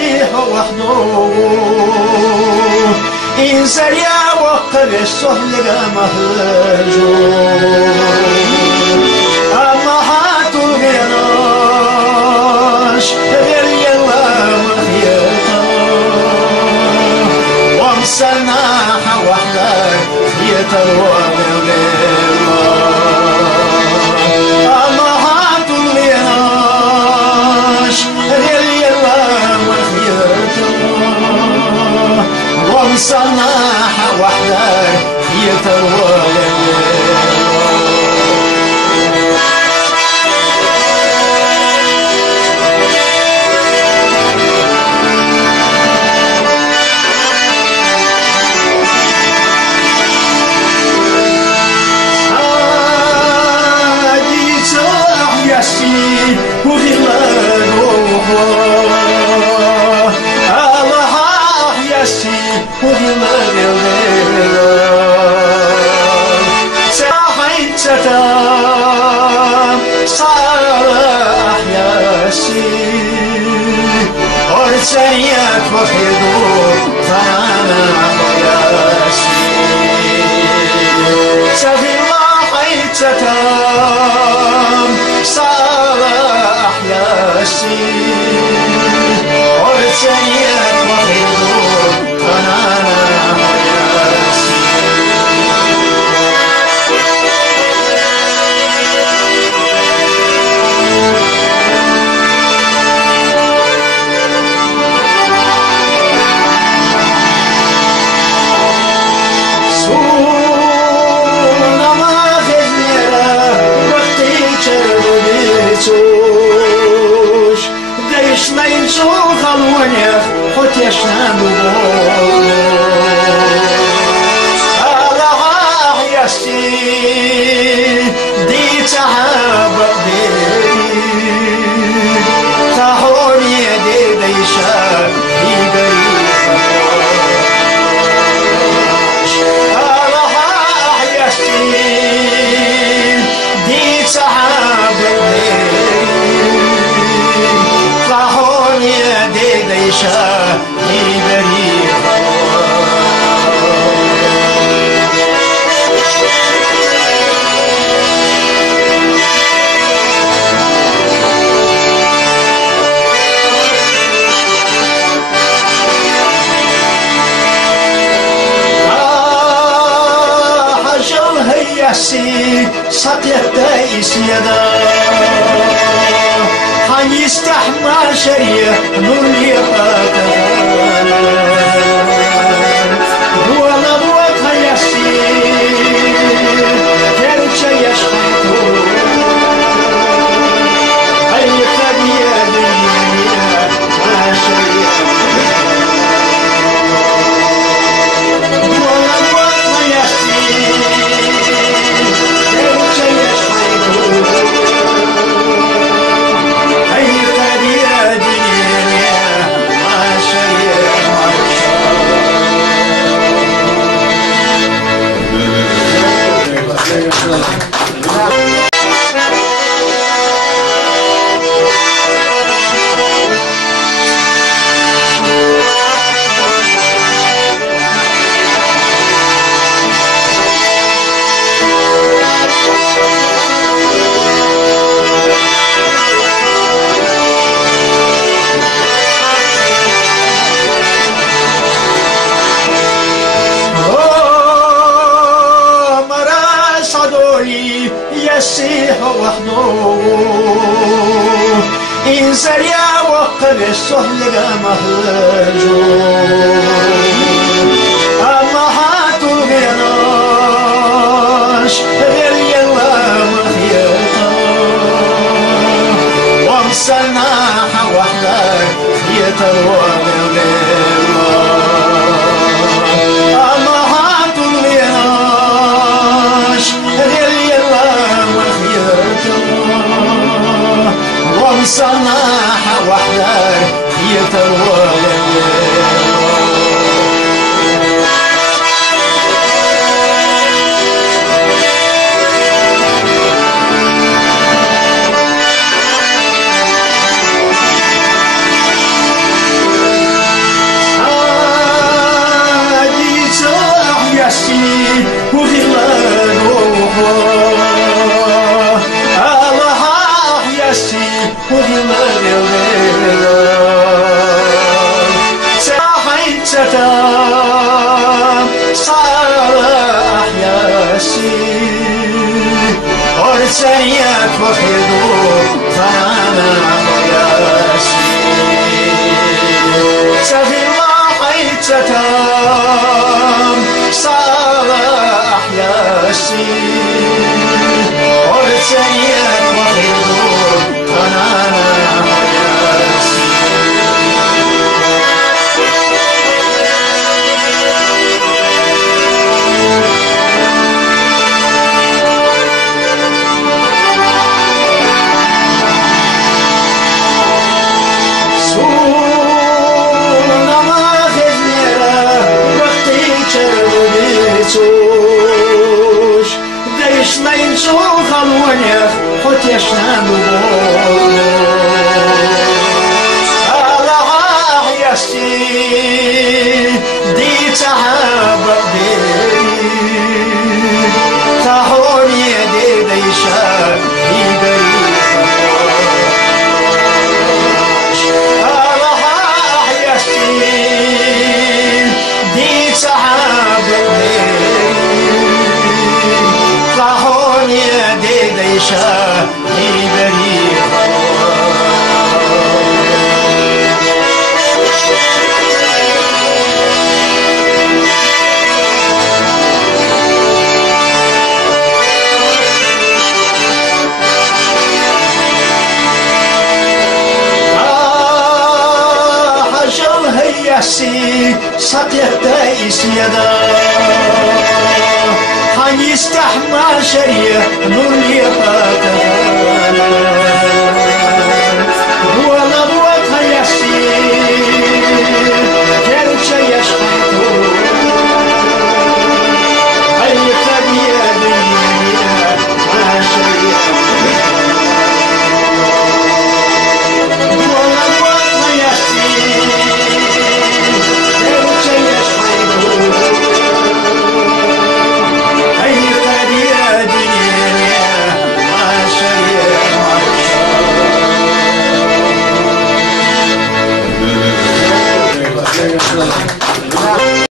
يسيح وحده إنسان يا وقل السهل مهجور أما حاتو بيناش غير يلا مخيطة ومسناح وحدك يتروى بالغيرة أما حاتو بيناش غير يلا مخيطة ومسناح وحدك يتروى بالغيرة وفي المروح الله يسي وفي المروح ساحين ستام صار يسي ورسانيات وخيدور فانا يسي سفي الله ستام صالح ياسين ورسانيات وخيدور فنانا دايش ما ينشوف الونيخ حط يشنام الله يستي دي تعب دي تحوني دي ديشان الله يستي دي تعب يا دي ديشا يبري حجر هياسي سقيت دايس يدا حن يستحمى شريع نور يقاتل هو نبوة يسير كرش يشحنه أي قدية دنيا ما شريع هو نبوة يسير كرش يشحنه أي قدية دنيا ما شريع يسيح وحده إنسان يا وقل السهل مهجور أما حاتو بيناش غير يلا مخيطة ومسناح وحدك يتروى بالغيرة أما حاتو بيناش غير يلا مخيطة ومسناح وحدك يتروى بالغيرة وخيدو خانا وياسي سفي الله حيتتام صالح ياسي ورسيت وخيدو خانا وياسي Десь на іншого халонях, хотєш на дубову. Аллах ясті, діця бабди, тахоні дідейша, ідейша. Аллах ясті, діця бабди, صحوني ديديشا يبري حجر هياسي سقيت دايس يدا يستحمى شريه نور يفاتها